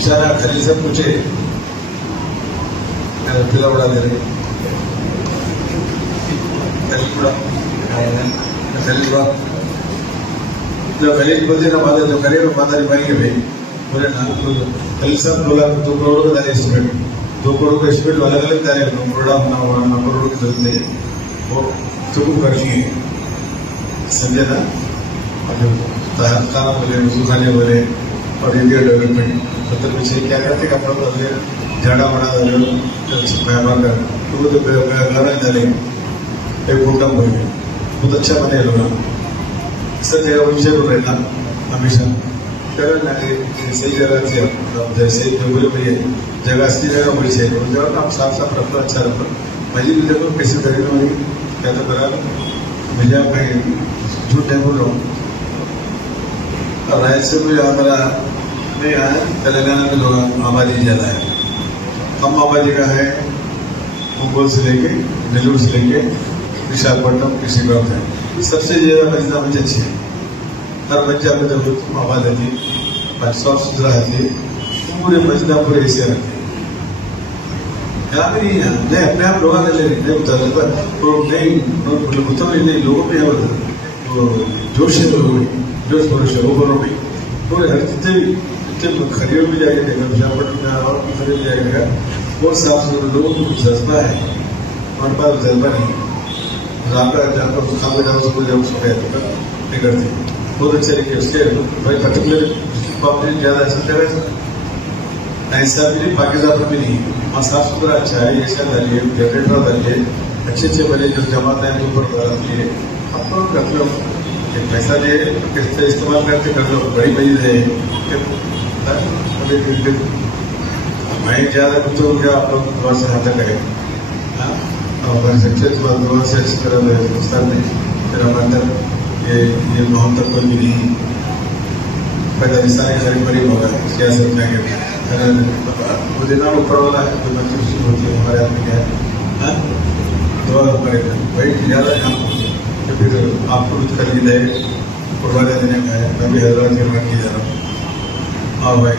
इशारा खली सब कुछ पिलवड़ा जो खलीज बोलते ना माता जो करे माता पाएंगे भाई बोले ना खली सब 2 करोड़ का दाने एस्टिमेट 2 करोड़ का एस्टिमेट अलग अलग दाने 9 करोड़ की जरूरत है वो चुप कर लिए समझे ना खाना बोले सुखाने बोले और इंडिया डेवलपमेंट मतलब पीछे क्या करते कपड़ा बदले झाड़ा बना डाले एक कुटुंब बोले बहुत अच्छा बने लोग इससे जगह विषय को रहना हमेशा सही जगह से जैसे बोले भैया जगह असली जगह वही चाहिए जगह आप साफ साफ रखो अच्छा रखो मजी भी देखो कैसे करेगा वही क्या तो करा भैया मैं झूठ नहीं बोल रहा हूँ और रायलसीमा में हमारा नहीं आया तेलंगाना में लोग आबादी ज़्यादा है कम आबादी का है मुंबई से लेके नेल्लूर से लेके विशाखापट्टनम कृष्णगढ़ है सबसे ज़्यादा पंजाब में अच्छी है हर पंजाब में जब आबाद रहती है साफ सुथरा रहती है पूरे पंजाब पूरे ऐसे रहते हैं यहाँ भी नहीं है नहीं अपने आप लोग ले नहीं लोगों में जोश है जोश भरोश है वो बनो भी पूरे हर जितने भी खरीद भी जाएगा विशाखापट्टनम में और खरीद भी जाएगा बहुत साफ सुथरे लोगों को जज्बा है हमारे पास जज्बा नहीं आपका काम में जाओ स्कूल जाओ उसको नहीं करते बहुत अच्छे तरीके उसके भाई पर्टिकुलर पॉपुलेशन ज़्यादा अच्छी तरह ऐसा भी नहीं पाकिस्तान में भी नहीं वहाँ साफ सुथरा अच्छा है ये सब डालिए जनरेटर डालिए अच्छे अच्छे बने जो जमात है ऊपर डालिए आप लोग रख लो पैसा दे किससे इस्तेमाल करते कर लो बड़ी मजीद है मैं ज़्यादा कुछ हो गया आप लोग दुआ से हाथ करें हमारे सक्सेस दुआ से अच्छी तरह हिंदुस्तान में फिर हमारे अंदर ये मोहब्बत कोई भी नहीं पैदाइशा के करीब करीब होगा सियासत में मुझे नाम ऊपर वाला है जो मंजूर होती है हमारे आदमी क्या है दुआ करेगा भाई ज़्यादा काम फिर आपको कुछ खरीद है कुर्बानी देने का है मैं भी हैदराबाद के बाहर किया जा रहा हूँ हाँ भाई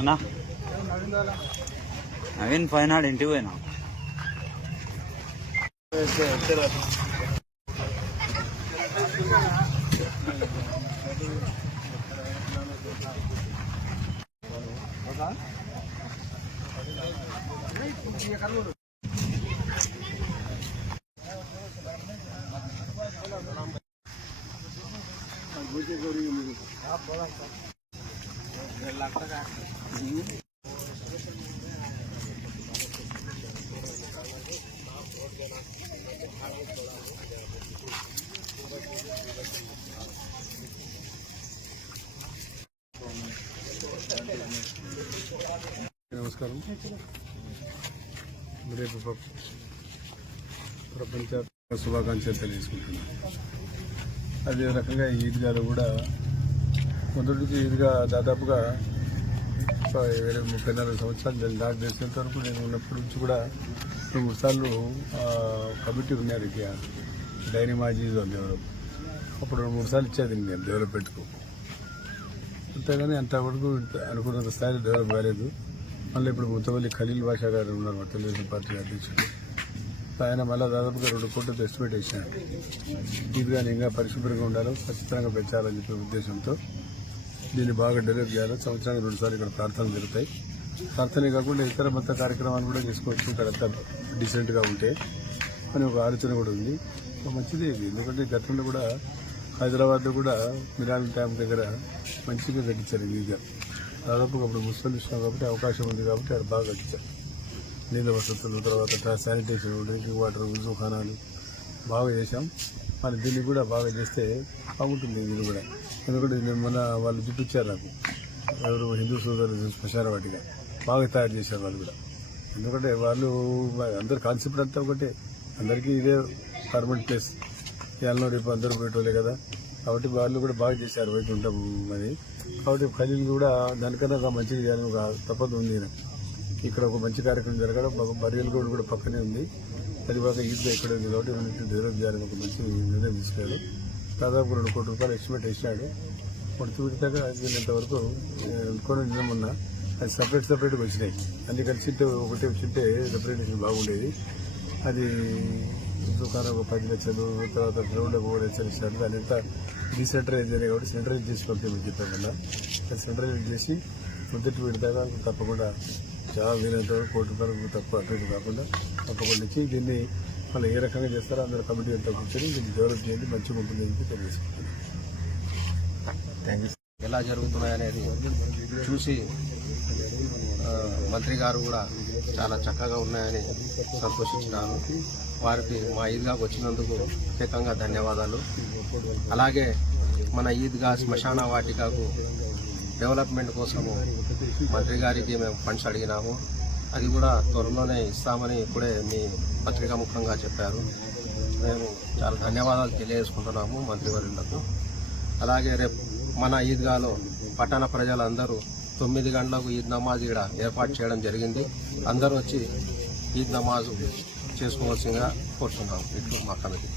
అన్నా నవీన్ ఫైన్ ఆడు ఇంటికి పోయినా నమస్కారం రేపు ప్రపంచ శుభాకాంక్షలు తెలియజేసుకుంటున్నాను. అదే రకంగా ఈద్గాలు కూడా మొదటి నుంచి ఈద్గా దాదాపుగా 34 సంవత్సరాలు నాకు తెలిసినంత వరకు నేను ఉన్నప్పటి నుంచి కూడా 3 సార్లు కమిటీ ఉన్నారు ఇక డైరీ మాజీజ్ వాళ్ళు ఎవరు అప్పుడు 3 సార్లు ఇచ్చేది నేను డెవలప్మెంట్కు అంతేగాని అంతవరకు అనుకున్నంత స్థాయిలో డెవలప్ కాలేదు. మళ్ళీ ఇప్పుడు ముత్తవల్లి ఖలీల్ బాషా గారు ఉన్నారు తెలుగుదేశం పార్టీ అధ్యక్షుడు ఆయన మళ్ళీ దాదాపుగా 2 కోట్లతో ఎస్టిమేట్ వేసినాడు. ఈద్గాని ఇంకా పరిశుభ్రంగా ఉండాలో ఖచ్చితంగా పెంచాలని చెప్పే ఉద్దేశంతో దీన్ని బాగా డెవలప్ చేయాలి. సంవత్సరానికి 2 సార్లు ఇక్కడ ప్రార్థనలు జరుగుతాయి. ప్రార్థనే కాకుండా ఇతర మత కార్యక్రమాలు కూడా చేసుకోవచ్చు ఇక్కడ అంతా డీసెంట్గా ఉంటే అని ఒక ఆలోచన కూడా ఉంది. మంచిది ఇది ఎందుకంటే గతంలో కూడా హైదరాబాద్లో కూడా మిలాన్ ట్యాంప్ దగ్గర మంచిగా కట్టించారు. ఈద్గా దాదాపుగా అప్పుడు ముస్లిం ఇష్టం కాబట్టి అవకాశం ఉంది కాబట్టి అక్కడ బాగా కట్టించారు. నీళ్ళ వసతులు తర్వాత శానిటేషన్ డ్రింకింగ్ వాటర్ ఉజుఖానాలు బాగా చేశాం. మరి దీన్ని కూడా బాగా చేస్తే బాగుంటుంది ఇది కూడా. ఎందుకంటే నేను మొన్న వాళ్ళు చూపించారు నాకు, ఎవరు హిందూ సోదరులు శ్మశాన వాటిగా బాగా తయారు చేశారు వాళ్ళు కూడా. ఎందుకంటే వాళ్ళు అందరు కాన్సెప్ట్ అంతా ఒకటే, అందరికీ ఇదే పర్మనెంట్ ప్లేస్, ఇవాళ రేపు అందరూ పోయేటోళ్ళే కదా. కాబట్టి వాళ్ళు కూడా బాగా చేశారు వైకుంఠం అని. కాబట్టి ఖలీల్ కూడా దానికన్నా మంచిగా చేయాలని ఒక తప్పదు ఉంది. ఇక్కడ ఒక మంచి కార్యక్రమం జరగడం, బరియల్ గౌడ్ కూడా పక్కనే ఉంది, అది బాగా ఈజీగా ఇక్కడ ఉంది. కాబట్టి రెండింటిని డెవలప్ చేయాలని ఒక మంచి నిర్ణయం తీసుకున్నాడు. దాదాపు 2 కోట్ల రూపాయలు ఎస్టిమేట్ వేసినాడు. పూర్తిగా ఇంతవరకు అనుకోని నిన్న అది సపరేట్గా వచ్చినాయి. అన్ని కలిసి ఒకటే వచ్చింటే రిప్రజెంటేషన్ బాగుండేది. అది దుకాణం 10 లక్షలు, తర్వాత గ్రౌండ్ 1 లక్షలు ఇచ్చారు. దాని ఎంత డీసెంట్రలైజ్ అయినాయి కాబట్టి సెంట్రలైజ్ చేసి పంపించమని చెప్పాం కదా. అది సెంట్రలైజ్ చేసి మొదటి విడతగా తప్పకుండా చాలా వీలైనంత వరకు 1 కోటి రూపాయలకు తక్కువ అటు కాకుండా తప్పకుండా ఇచ్చి దీన్ని మళ్ళీ ఏ రకంగా చేస్తారో అందరూ కమిటీ అంతా కూర్చొని దీన్ని డెవలప్ చేయండి, మంచిగా ఉంటుంది అని తెలియజేసుకుంటున్నాను. ఎలా జరుగుతున్నాయనేది చూసి మంత్రి గారు కూడా చాలా చక్కగా ఉన్నాయని సంతోషించినాను. వారికి మా ఈద్గాకు వచ్చినందుకు ప్రత్యేకంగా ధన్యవాదాలు. అలాగే మన ఈద్గా శ్మశాన వాటికకు డెవలప్మెంట్ కోసము మంత్రి గారికి మేము ఫండ్స్ అడిగినాము. అది కూడా త్వరలోనే ఇస్తామని ఇప్పుడే మీ పత్రికా ముఖంగా చెప్పారు. మేము చాలా ధన్యవాదాలు తెలియజేసుకుంటున్నాము మంత్రివర్యులకు. అలాగే రేపు మన ఈద్గాలో పట్టణ ప్రజలందరూ 9 గంటలకు ఈద్ నమాజ్ ఇక్కడ ఏర్పాటు చేయడం జరిగింది. అందరూ వచ్చి ఈద్ నమాజ్ చేసుకోవాల్సిందిగా కోరుతున్నాము. ఇట్లు మా కమిటీ.